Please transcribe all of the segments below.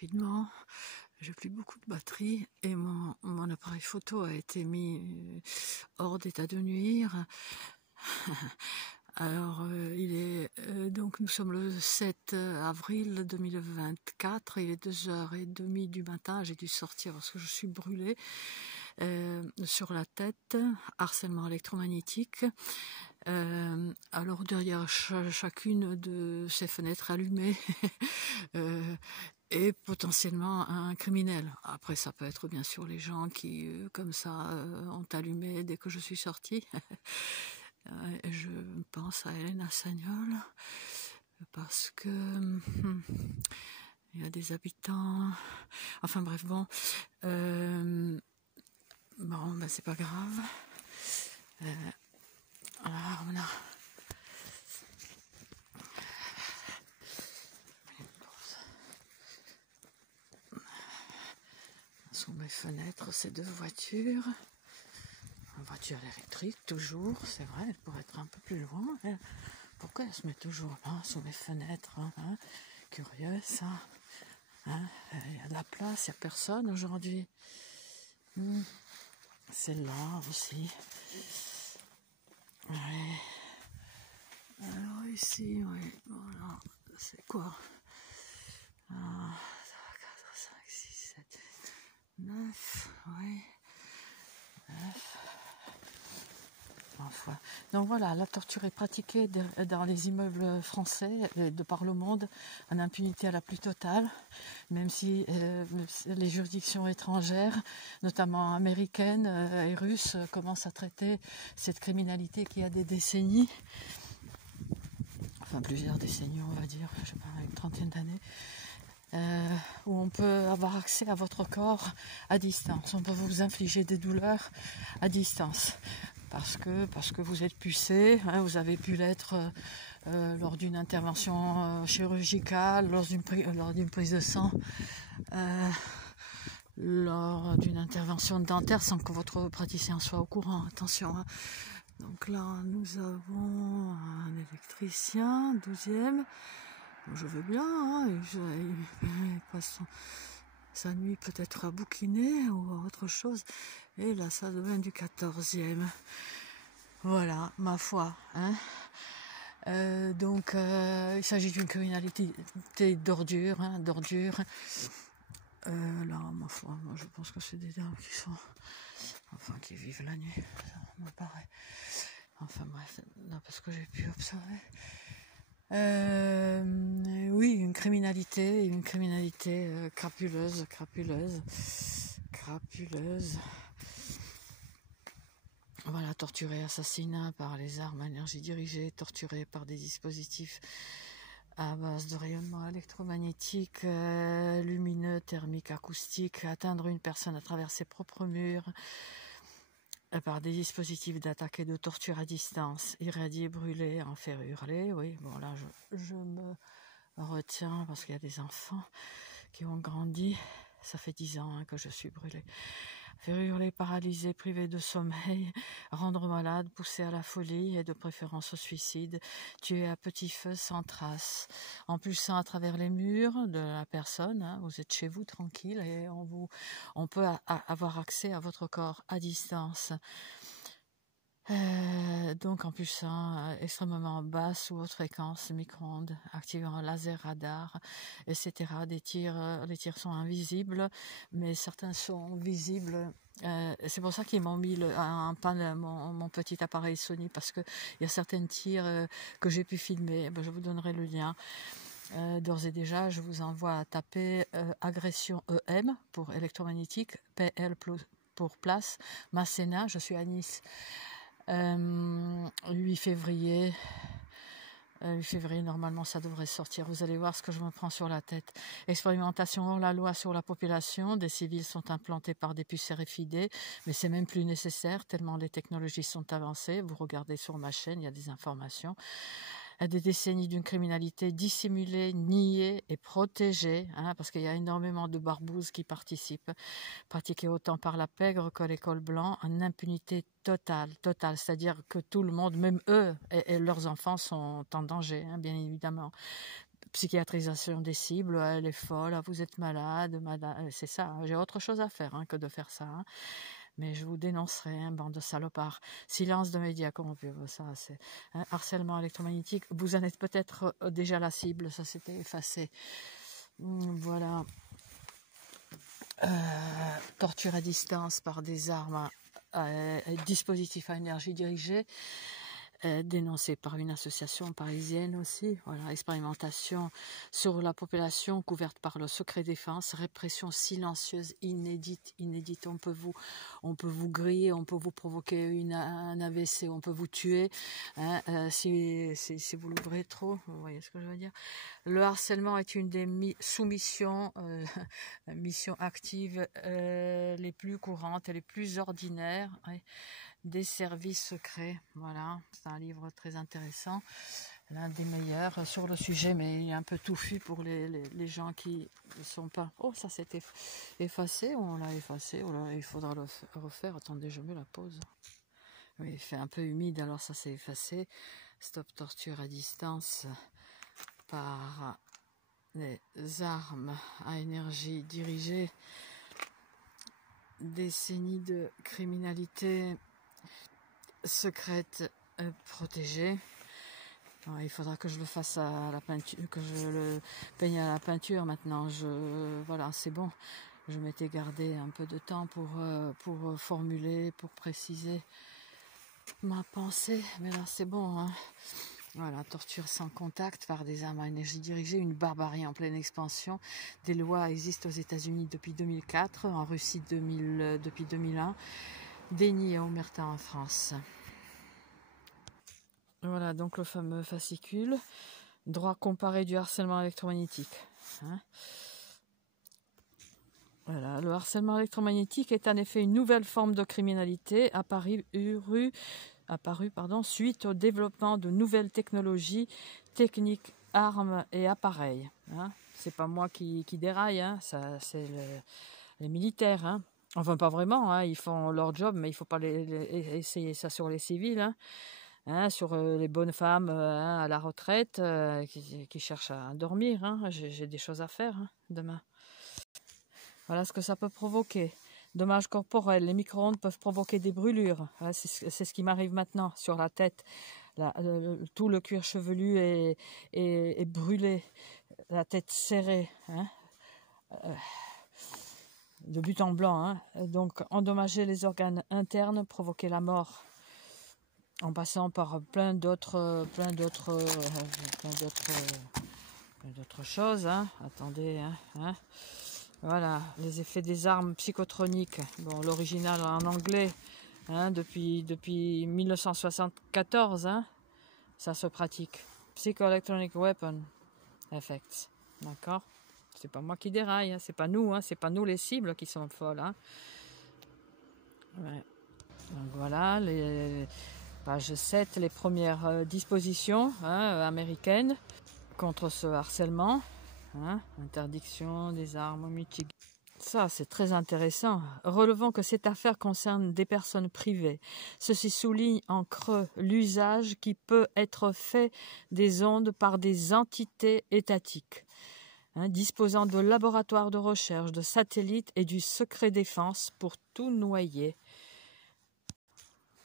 rapidement. J'ai plus beaucoup de batterie et mon appareil photo a été mis hors d'état de nuire. Alors, donc nous sommes le 7 avril 2024, il est 2h30 du matin, j'ai dû sortir parce que je suis brûlée sur la tête, harcèlement électromagnétique. Alors derrière chacune de ces fenêtres allumées et potentiellement un criminel. Après ça peut être bien sûr les gens qui comme ça ont allumé dès que je suis sortie. Je pense à Hélène Assagnol parce que il y a des habitants, enfin bref, bon, c'est pas grave. Alors voilà. Sous mes fenêtres, ces deux voitures. Une voiture électrique, toujours, c'est vrai, elle pourrait être un peu plus loin. Pourquoi elle se met toujours là, sous mes fenêtres, hein? Curieux, ça. Hein, il y a de la place, il n'y a personne aujourd'hui. Celle-là aussi. Ouais. Alors ici, oui, voilà, c'est quoi? 4, 5, 6, 7, 9, oui. 9. Enfin. Donc voilà, la torture est pratiquée dans les immeubles français de par le monde en impunité à la plus totale, même si les juridictions étrangères, notamment américaines et russes, commencent à traiter cette criminalité qui a des décennies, enfin plusieurs décennies on va dire, je sais pas, une trentaine d'années, où on peut avoir accès à votre corps à distance, on peut vous infliger des douleurs à distance. Parce que vous êtes pucé, hein, vous avez pu l'être lors d'une intervention chirurgicale, lors d'une prise de sang, lors d'une intervention dentaire sans que votre praticien soit au courant. Attention. Hein. Donc là, nous avons un électricien, 12e. Bon, je veux bien, hein, il passe sa nuit peut-être à bouquiner ou à autre chose. Et là, ça devient du 14e. Voilà, ma foi. Hein. Donc, il s'agit d'une criminalité d'ordure. Hein, d'ordure. Là, ma foi, moi, je pense que c'est des dames qui sont... Enfin, qui vivent la nuit, ça me paraît. Enfin, bref, là, parce que j'ai pu observer. Oui, une criminalité crapuleuse. Voilà, torturé, assassiné par les armes à énergie dirigée, torturé par des dispositifs à base de rayonnement électromagnétique, lumineux, thermique, acoustique, atteindre une personne à travers ses propres murs, par des dispositifs d'attaque et de torture à distance, irradier, brûler, en faire hurler. Oui, bon là je me retiens parce qu'il y a des enfants qui ont grandi. Ça fait 10 ans que je suis brûlée. Faire hurler, paralyser, priver de sommeil, rendre malade, pousser à la folie et de préférence au suicide, tuer à petit feu sans trace, en pulsant à travers les murs de la personne. Hein, vous êtes chez vous tranquille et on peut avoir accès à votre corps à distance. Donc en pulsant extrêmement basse ou haute fréquence, micro-ondes, activant un laser radar, etc. Les tirs sont invisibles, mais certains sont visibles. C'est pour ça qu'ils m'ont mis en panne mon petit appareil Sony, parce qu'il y a certains tirs que j'ai pu filmer. Je vous donnerai le lien. D'ores et déjà, je vous envoie à taper agression EM pour électromagnétique, PL pour place, Masséna, je suis à Nice. 8 février, normalement ça devrait sortir. Vous allez voir ce que je me prends sur la tête. Expérimentation hors la loi sur la population. Des civils sont implantés par des puces RFID, mais c'est même plus nécessaire tellement les technologies sont avancées. Vous regardez sur ma chaîne, il y a des informations. Des décennies d'une criminalité dissimulée, niée et protégée, hein, parce qu'il y a énormément de barbouzes qui participent, pratiquée autant par la pègre que l'école blanc, en impunité totale, c'est-à-dire que tout le monde, même eux et leurs enfants sont en danger, hein, bien évidemment. psychiatrisation des cibles, elle est folle, ah, vous êtes malade, madame, c'est ça, j'ai autre chose à faire hein, que de faire ça. Hein. Mais je vous dénoncerai, hein, bande de salopards. Silence de médias corrompus, ça c'est harcèlement électromagnétique. Vous en êtes peut-être déjà la cible, ça s'était effacé. Voilà. Torture à distance par des armes, dispositifs à énergie dirigée. Dénoncé par une association parisienne aussi, voilà, expérimentation sur la population couverte par le secret défense, répression silencieuse, inédite, on peut vous griller, on peut vous provoquer un AVC, on peut vous tuer, hein, si vous l'ouvrez trop, vous voyez ce que je veux dire. Le harcèlement est une des sous-missions, missions actives les plus courantes et les plus ordinaires, ouais, des services secrets. Voilà, c'est un livre très intéressant, l'un des meilleurs sur le sujet, mais il est un peu touffu pour les gens qui ne sont pas... Oh, ça s'est effacé, on l'a effacé, oh là, il faudra le refaire. Attendez, je mets la pause. Oui, il fait un peu humide, alors ça s'est effacé. Stop torture à distance par les armes à énergie dirigée. Décennies de criminalité secrète protégée. Alors, il faudra que je le fasse à la peinture, que je le peigne à la peinture maintenant. Voilà, c'est bon. Je m'étais gardé un peu de temps pour formuler, pour préciser ma pensée, mais là c'est bon. Hein. Voilà, torture sans contact par des armes à énergie dirigée, une barbarie en pleine expansion. Des lois existent aux États-Unis depuis 2004, en Russie depuis 2001. Déni et omerta en France. Voilà donc le fameux fascicule. Droit comparé du harcèlement électromagnétique. Hein. Voilà, le harcèlement électromagnétique est en effet une nouvelle forme de criminalité apparue suite au développement de nouvelles technologies, techniques, armes et appareils. Hein. C'est pas moi qui déraille, hein. Ça, c'est les militaires. Hein. Enfin, pas vraiment, hein. Ils font leur job, mais il ne faut pas essayer ça sur les civils. Hein. Hein, sur les bonnes femmes hein, à la retraite qui cherchent à dormir. Hein. J'ai des choses à faire hein, demain. Voilà ce que ça peut provoquer. Dommages corporels. Les micro-ondes peuvent provoquer des brûlures. Voilà, c'est ce qui m'arrive maintenant sur la tête. Tout le cuir chevelu est brûlé. La tête serrée. Hein. De but en blanc. Hein. Donc endommager les organes internes, provoquer la mort. En passant par plein d'autres choses. Hein. Attendez. Hein. Voilà, les effets des armes psychotroniques. Bon, l'original en anglais, hein, depuis 1974, hein, ça se pratique. Psychoelectronic Weapon Effects. D'accord? C'est pas moi qui déraille, hein, c'est pas nous, hein, c'est pas nous les cibles qui sont folles. Hein. Ouais. Donc voilà, page 7, les premières dispositions hein, américaines contre ce harcèlement. Hein, interdiction des armes multiples. Ça, c'est très intéressant. Relevant que cette affaire concerne des personnes privées. Ceci souligne en creux l'usage qui peut être fait des ondes par des entités étatiques, hein, disposant de laboratoires de recherche, de satellites et du secret défense pour tout noyer.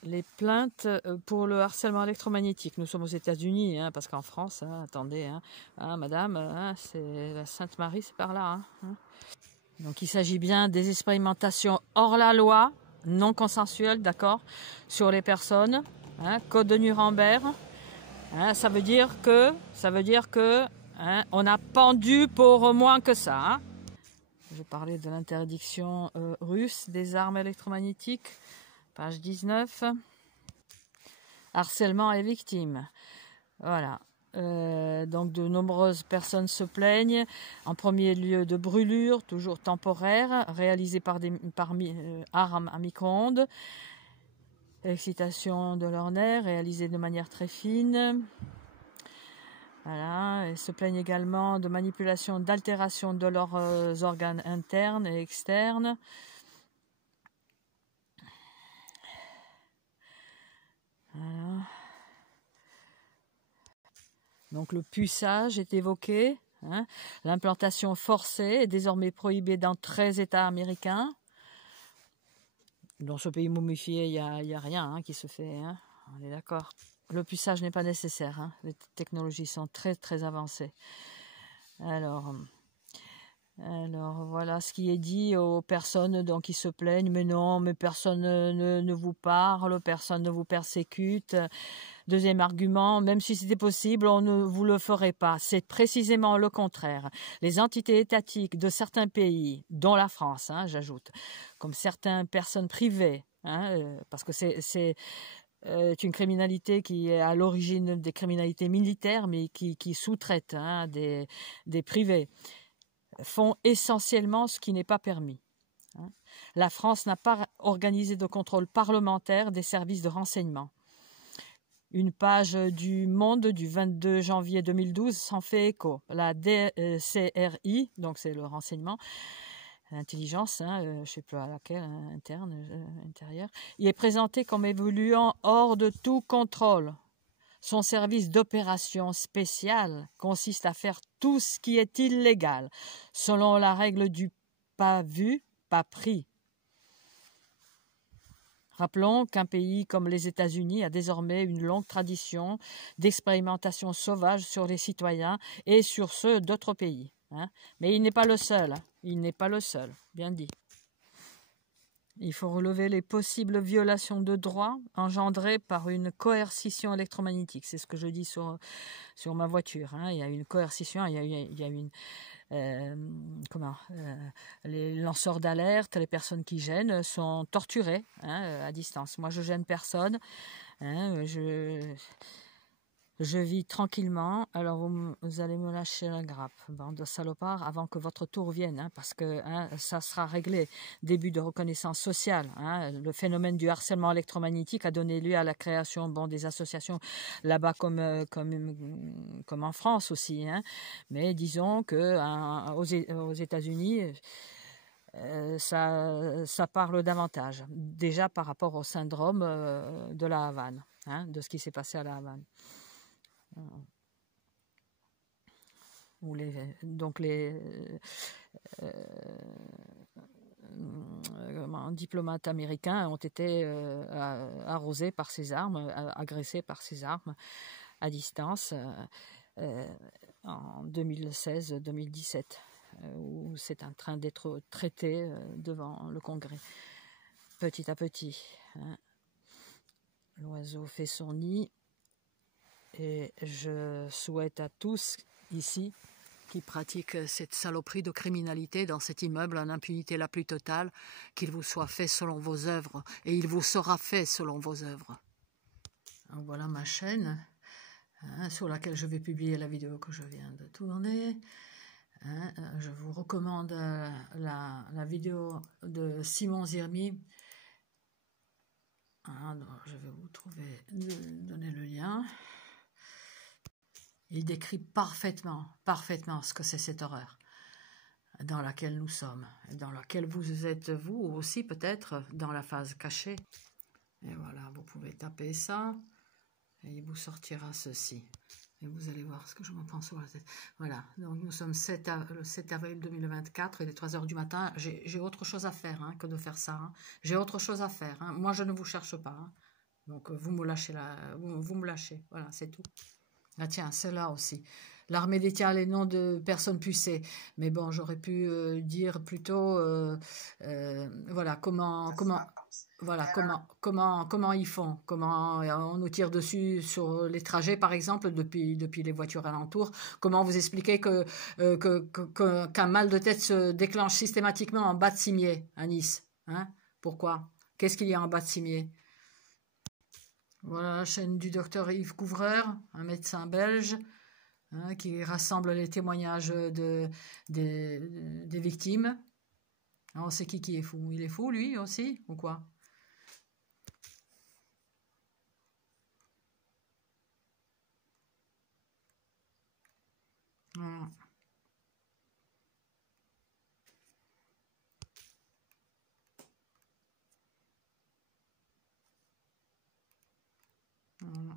Les plaintes pour le harcèlement électromagnétique. Nous sommes aux États-Unis, hein, parce qu'en France, hein, attendez, hein, ah, madame, hein, c'est la Sainte-Marie, c'est par là. Hein. Donc il s'agit bien des expérimentations hors la loi, non consensuelles, d'accord, sur les personnes. Hein, Code de Nuremberg. Hein, ça veut dire que hein, on a pendu pour moins que ça. Hein. Je parlais de l'interdiction russe des armes électromagnétiques. Page 19. Harcèlement et victimes. Voilà. Donc de nombreuses personnes se plaignent. En premier lieu de brûlures, toujours temporaires, réalisées par armes à micro-ondes. Excitation de leurs nerfs, réalisée de manière très fine. Voilà. Elles se plaignent également de manipulation, d'altération de leurs organes internes et externes. Voilà. Donc le puçage est évoqué. Hein. L'implantation forcée est désormais prohibée dans 13 États américains. Dans ce pays momifié, il y a rien hein, qui se fait. Hein. On est d'accord. Le puçage n'est pas nécessaire. Hein. Les technologies sont très très avancées. Alors voilà ce qui est dit aux personnes donc, qui se plaignent. Mais non, mais personne ne vous parle, personne ne vous persécute. Deuxième argument, même si c'était possible, on ne vous le ferait pas. C'est précisément le contraire. Les entités étatiques de certains pays, dont la France, hein, j'ajoute, comme certaines personnes privées, hein, parce que c'est une criminalité qui est à l'origine des criminalités militaires, mais qui sous-traite hein, des privés, font essentiellement ce qui n'est pas permis. Hein. La France n'a pas organisé de contrôle parlementaire des services de renseignement. Une page du Monde du 22 janvier 2012 s'en fait écho. La DCRI, donc c'est le renseignement, l'intelligence, hein, je ne sais plus à laquelle, hein, intérieure, il est présenté comme évoluant hors de tout contrôle. Son service d'opération spéciale consiste à faire tout ce qui est illégal, selon la règle du pas vu, pas pris. Rappelons qu'un pays comme les États-Unis a désormais une longue tradition d'expérimentation sauvage sur les citoyens et sur ceux d'autres pays. Hein. Mais il n'est pas le seul. Hein. Il n'est pas le seul, bien dit. Il faut relever les possibles violations de droits engendrées par une coercition électromagnétique. C'est ce que je dis sur ma voiture. Hein. Il y a une coercition, il y a une... les lanceurs d'alerte, les personnes qui gênent sont torturées hein, à distance. Moi, je gêne personne. Hein, je vis tranquillement. Alors, vous allez me lâcher la grappe, bande de salopards, avant que votre tour vienne, hein, parce que hein, ça sera réglé. Début de reconnaissance sociale. Hein. Le phénomène du harcèlement électromagnétique a donné lieu à la création des associations là-bas comme en France aussi. Hein. Mais disons que aux États-Unis, ça parle davantage. Déjà par rapport au syndrome de la Havane, hein, de ce qui s'est passé à la Havane. Où diplomates américains ont été arrosés par ces armes, agressés par ces armes à distance en 2016-2017, où c'est en train d'être traité devant le Congrès, petit à petit. Hein. L'oiseau fait son nid. Et je souhaite à tous ici qui pratiquent cette saloperie de criminalité dans cet immeuble en impunité la plus totale, qu'il vous soit fait selon vos œuvres, et il vous sera fait selon vos œuvres. Donc voilà ma chaîne hein, sur laquelle je vais publier la vidéo que je viens de tourner. Hein, je vous recommande la vidéo de Simon Zirmi. Hein, je vais vous donner le lien. Il décrit parfaitement ce que c'est cette horreur dans laquelle nous sommes, dans laquelle vous êtes vous aussi peut-être dans la phase cachée. Et voilà, vous pouvez taper ça et il vous sortira ceci. Et vous allez voir ce que je me prends sur la tête. Voilà, donc nous sommes le 7 avril 2024, il est 3 heures du matin. J'ai autre chose à faire hein, que de faire ça. Hein. J'ai autre chose à faire. Hein. Moi, je ne vous cherche pas. Hein. Donc, vous me lâchez, vous me lâchez. Voilà, c'est tout. Ah tiens, c'est-là aussi. L'armée détient les noms de personnes pucées. Mais bon, j'aurais pu dire plutôt, voilà, comment ils font, comment on nous tire dessus sur les trajets, par exemple, depuis les voitures alentours. Comment vous expliquez qu'un mal de tête se déclenche systématiquement en bas de Cimiez, à Nice, hein? Pourquoi? Qu'est-ce qu'il y a en bas de Cimiez? Voilà la chaîne du docteur Yves Couvreur, un médecin belge, hein, qui rassemble les témoignages des victimes. Alors, c'est qui est fou? Il est fou, lui, aussi, ou quoi? Voilà. Voilà.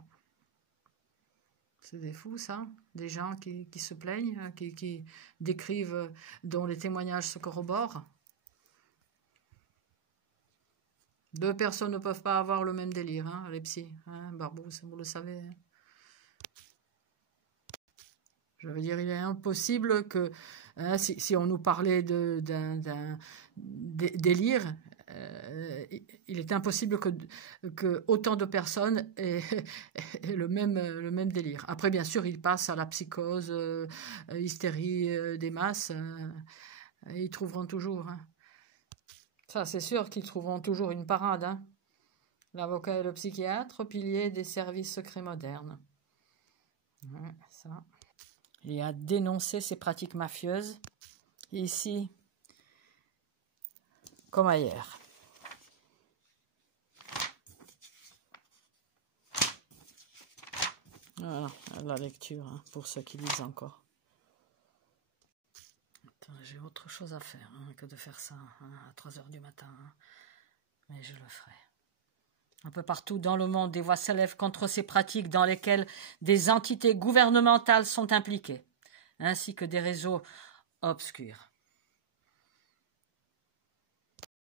C'est des fous, ça. Des gens qui se plaignent, qui décrivent, dont les témoignages se corroborent. 2 personnes ne peuvent pas avoir le même délire, hein, les psys. Hein, Barbouze, vous le savez. Je veux dire, il est impossible que, hein, si on nous parlait d'un délire, il est impossible que autant de personnes aient le même délire. Après, bien sûr, ils passent à la psychose, hystérie des masses, et ils trouveront toujours. Hein. Ça, c'est sûr qu'ils trouveront toujours une parade. Hein. L'avocat et le psychiatre, piliers des services secrets modernes. Ouais, ça. Il a dénoncé ces pratiques mafieuses, ici comme ailleurs. Voilà, la lecture, hein, pour ceux qui lisent encore. J'ai autre chose à faire hein, que de faire ça hein, à 3 h du matin, hein. Mais je le ferai. Un peu partout dans le monde, des voix s'élèvent contre ces pratiques dans lesquelles des entités gouvernementales sont impliquées, ainsi que des réseaux obscurs.